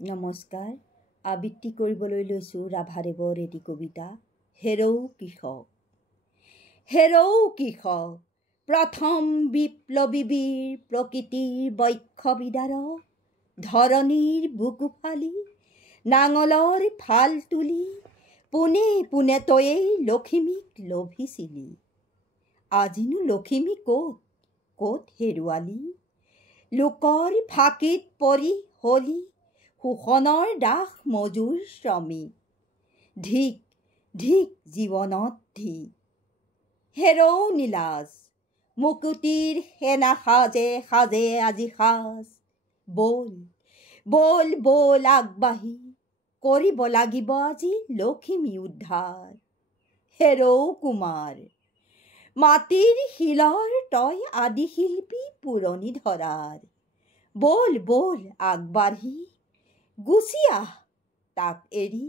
নমস্কাৰ। আবৃত্তি কৰিবলৈ লৈছোঁ ৰাভাদেৱৰ এটি কবিতা হেৰৌ কৃষক। হেৰৌ কৃষক প্ৰথম বিপ্লৱী বীৰ, প্ৰকৃতিৰ বক্ষ বিদাৰক। ধৰণীৰ বুকু ফালি নাঙলৰ ফাল তুলি পোনে পোনে তয়েই লখিমীক লভিছিলি। আজিনো লখিমী ক'ত ক'ত হেৰুৱালি? লোকৰ ফাঁকিত পৰি হলি শোষণৰ দাস মজুৰ শ্ৰমিক। ধিক ধিক জীৱনত ধিক। হেৰৌ নীলাজ মুকুতিৰ সেনা সাজে সাজে আজি সাজ। বল বল বল আগবাঢ়ি কৰিব লাগিব আজি লখিমী উদ্ধাৰ। হেৰৌ কুমাৰ মাটিৰ শিলৰ তই আদি শিল্পী পুৰণি ধৰাৰ। বল বল আগবাঢ়ি গুচি আহ তাক এৰি,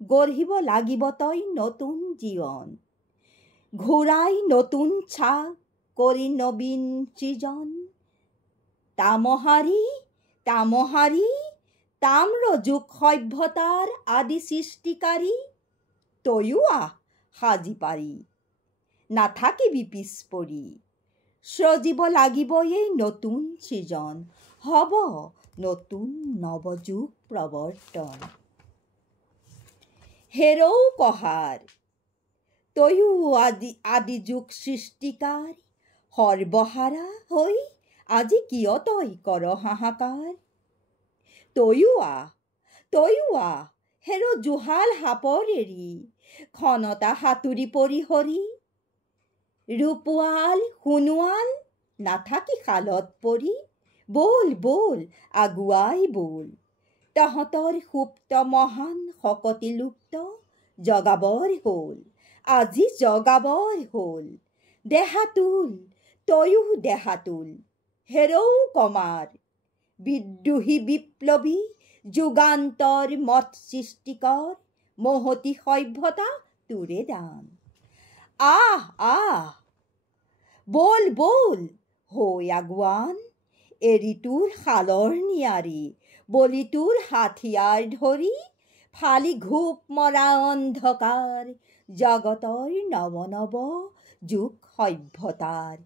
গঢ়িব লাগিব তই নতুন জীৱন। ঘূৰাই নতুন চাক কৰি নবীন সৃজন। তামহাৰী তামহাৰী তাম্ৰ যুগ সভ্যতাৰ আদি সৃষ্টিকাৰী। তয়ো আহ সাজি পাৰি, নাথাকিবি পিছ পৰি। সজিব লাগিব এই নতুন সৃজন, হ'ব নতুন নৱযুগ প্ৰৱৰ্তন। হেৰৌ কহাৰ তয়ো আদি যুগ সৃষ্টিকাৰ। সৰ্বহাৰা হৈ আজি কিয় তই কৰ হাহাকাৰ? তয়ো আহ হেৰ জুহাল সাপৰ এৰি, ক্ষণতা সাঁতুৰি পৰি হৰি। ৰূপোৱাল সোণোৱাল নাথাকি শালত পৰি। বল বল আগুৱাই বল, তহঁতৰ সুপ্ত মহান শকতি লুপ্ত জগাবৰ হ'ল, আজি জগাবৰ হ'ল। দেহা তুল তয়ো দেহা তুল। হেৰৌ কমাৰ বিদ্ৰোহী বিপ্লৱী যুগান্তৰ মত সৃষ্টিকৰ। মহতি সভ্যতা তোৰে দান। আহ আহ বল বল হৈ আগুৱান। এৰি তোৰ শালৰ নিয়াৰী, বলি তোৰ হাথিয়াৰ ধৰি। ফালি ঘূপ মৰা অন্ধকাৰ, জগতৰ নৱ নৱ যুগ সভ্যতাৰ।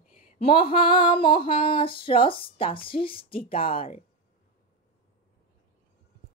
মহা মহা স্ৰষ্টা সৃষ্টিকাৰ।